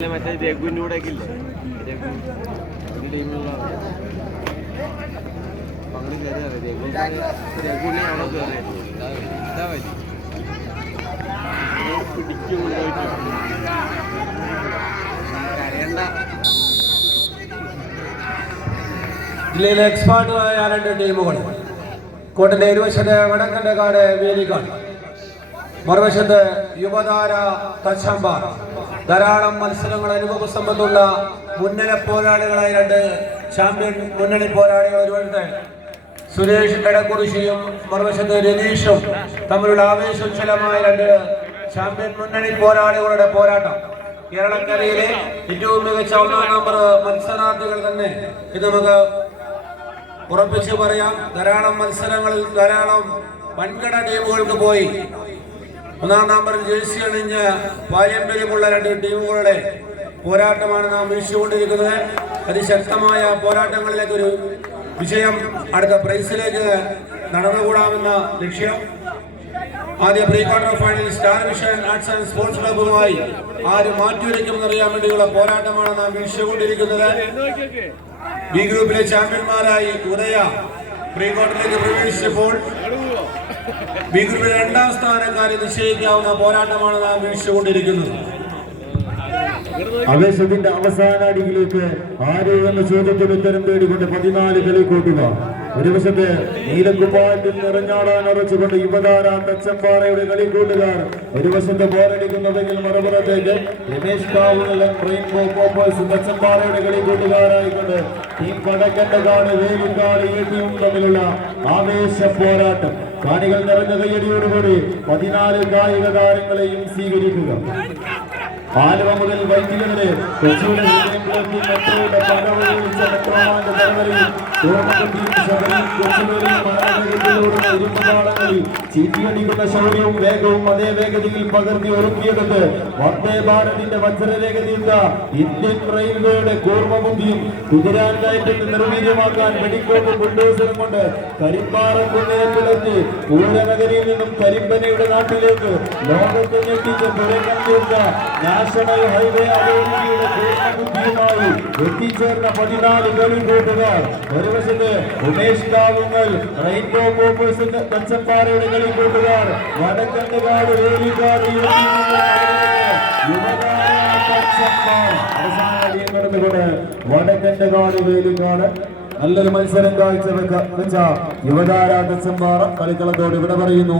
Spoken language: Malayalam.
മറ്റേ രഘുവിനൂടെയൊക്കെ ഇല്ലേ രഘു ടീമിലുള്ള പങ്ക് കയറിയത് രഘുവിനെയാണോ കയറിയത് ഇതാ മതി പിടിക്കും കൊണ്ടുപോയിട്ട് കരയണ്ട. ജില്ലയിലെ എക്സ്പാർട്ടുകളായ രണ്ട് ടീമുകൾ കോട്ടന്റെ ഇരുവശത്ത് വടക്കൻ്റെകാട് വേലിക്കാട്, മറുവശത്ത് യുവതാര തച്ചമ്പാറ. ധാരാളം മത്സരങ്ങൾ അനുഭവ സംബന്ധമുള്ള മുന്നണി പോരാളികളായി രണ്ട് ചാമ്പ്യൻ മുന്നണി പോരാളികൾ. ഒരുവശത്ത് സുരേഷ് എടക്കുറിശിയും മറുവശത്ത് രതീഷും തമ്മിലുള്ള ആവേശോജ്വലമായ രണ്ട് ചാമ്പ്യൻ മുന്നണി പോരാളികളുടെ പോരാട്ടം. കേരളക്കരയിലെ ഏറ്റവും മികച്ച ഒന്നാം നമ്പർ മത്സരാർത്ഥികൾ തന്നെ ഇത് നമുക്ക് ഉറപ്പിച്ച് പറയാം. ധാരാളം മത്സരങ്ങളിൽ ധാരാളം വൻകിട ടീമുകൾക്ക് പോയി ഒന്നാം നമ്പറിൽ ജേഴ്സി അണിഞ്ഞ് പാരമ്പര്യമുള്ള രണ്ട് ടീമുകളുടെ പോരാട്ടമാണ് നാം വീക്ഷിച്ചുകൊണ്ടിരിക്കുന്നത്. അതിശക്തമായ പോരാട്ടങ്ങളിലേക്ക് ഒരു വിജയം അടുത്ത പ്രൈസിലേക്ക് നടന്നുകൂടാമെന്ന ലക്ഷ്യം. ആദ്യ pre quarter final star vision arts and sports ക്ലബ്ബുമായി ആര് മാറ്റിവെക്കുമെന്നറിയാൻ വേണ്ടിയുള്ള പോരാട്ടമാണ് നാം വീക്ഷിച്ചുകൊണ്ടിരിക്കുന്നത്. ബി ഗ്രൂപ്പിലെ ചാമ്പ്യന്മാരായി ഉദയ പ്രീ ക്വാർട്ടറിലേക്ക് പ്രവേശിച്ചപ്പോൾ ബി ഗ്രൂപ്പിലെ രണ്ടാം സ്ഥാനക്കാരെ നിശ്ചയിക്കാവുന്ന പോരാട്ടമാണ് നാം വീക്ഷിച്ചുകൊണ്ടിരിക്കുന്നത്. ആവേശത്തിന്റെ അവസാന അടിയിലേക്ക് ആര് എന്ന ചോദ്യത്തിന് ഉത്തരം തേടിക്കൊണ്ട് 14 കളിക്കൂട്ടുക. ഒരു വശത്ത് നീലക്കുപ്പാട്ടിൽ നിറഞ്ഞാടാൻ ഉറച്ചുകൊണ്ട് യുവതാര തച്ചമ്പാറയുടെ കളിക്കൂട്ടുകാർ ഒരു വശത്ത് ബോറടിക്കുന്നുവെങ്കിൽ മറുപുറത്തേക്ക് രമേശ് കാവുള്ള റെയിൻബോ പോപ്പേഴ്സ് തച്ചമ്പാറയുടെ കളിക്കൂട്ടുകാരായിക്കൊണ്ട് ടീം വടക്കൻ്റെകാട് വേലിക്കാട് ഏറ്റിയും തമ്മിലുള്ള ആവേശ പോരാട്ടം. കാണികൾ നിറഞ്ഞ കയ്യടിയോടുകൂടി 14 കായിക താരങ്ങളെയും സ്വീകരിക്കുക. ആലുവ മുതൽ വൈദ്യുതി വരെ കൊച്ചിയുടെ മെട്രോയുടെ പകവഴിച്ച മെട്രോമാന്റെ തലവരയിൽ ഇരുമ്പതാളങ്ങളിൽ ചീറ്റിയടിക്കുന്ന ശൗര്യവും വേഗവും അതേ വേഗതയിൽ പകർത്തി ഒരുക്കിയെടുത്ത് വന്ദേ ഭാരതിന്റെ വജ്രരേഖ തീർത്ത ഇന്ത്യൻ റെയിൽവേയുടെ കൂർമ്മബുദ്ധിയും കുതിരാൻ കയറ്റത്തിൽ നിർവീര്യമാക്കാൻ വെടിക്കോപ്പ് ബുൾഡോസറും കൊണ്ട് കരിമ്പാറ കുന്നേറ്റിളഞ്ഞ് പൂരനഗരിയിൽ നിന്നും കരിമ്പനയുടെ നാട്ടിലേക്ക് ലോകത്തെ ഞെട്ടിച്ച തുരങ്കം തീർത്ത നാഷണൽ ഹൈവേ അതോറിറ്റിയുടെ പൂർണ്ണബുദ്ധിയുമായി എത്തിച്ചേർന്ന 14 കളിക്കൂട്ടുകാർ. ഒരു വശത്ത് ഉമേഷ് കാവുങ്ങൽ റെയിൻബോ പോപ്പേഴ്സിന്റെ തച്ചമ്പാറയുടെ കളിക്കൂട്ടുകാർ വടക്കൻ്റെകാട് വേലിക്കാട് നടന്നുകൊണ്ട് വടക്കൻ്റെകാട് വേലിക്കാട് നല്ലൊരു മത്സരം കാഴ്ചവെച്ച യുവതാര തച്ചമ്പാറ കളിക്കളത്തോട് ഇവിടെ പറയുന്നു.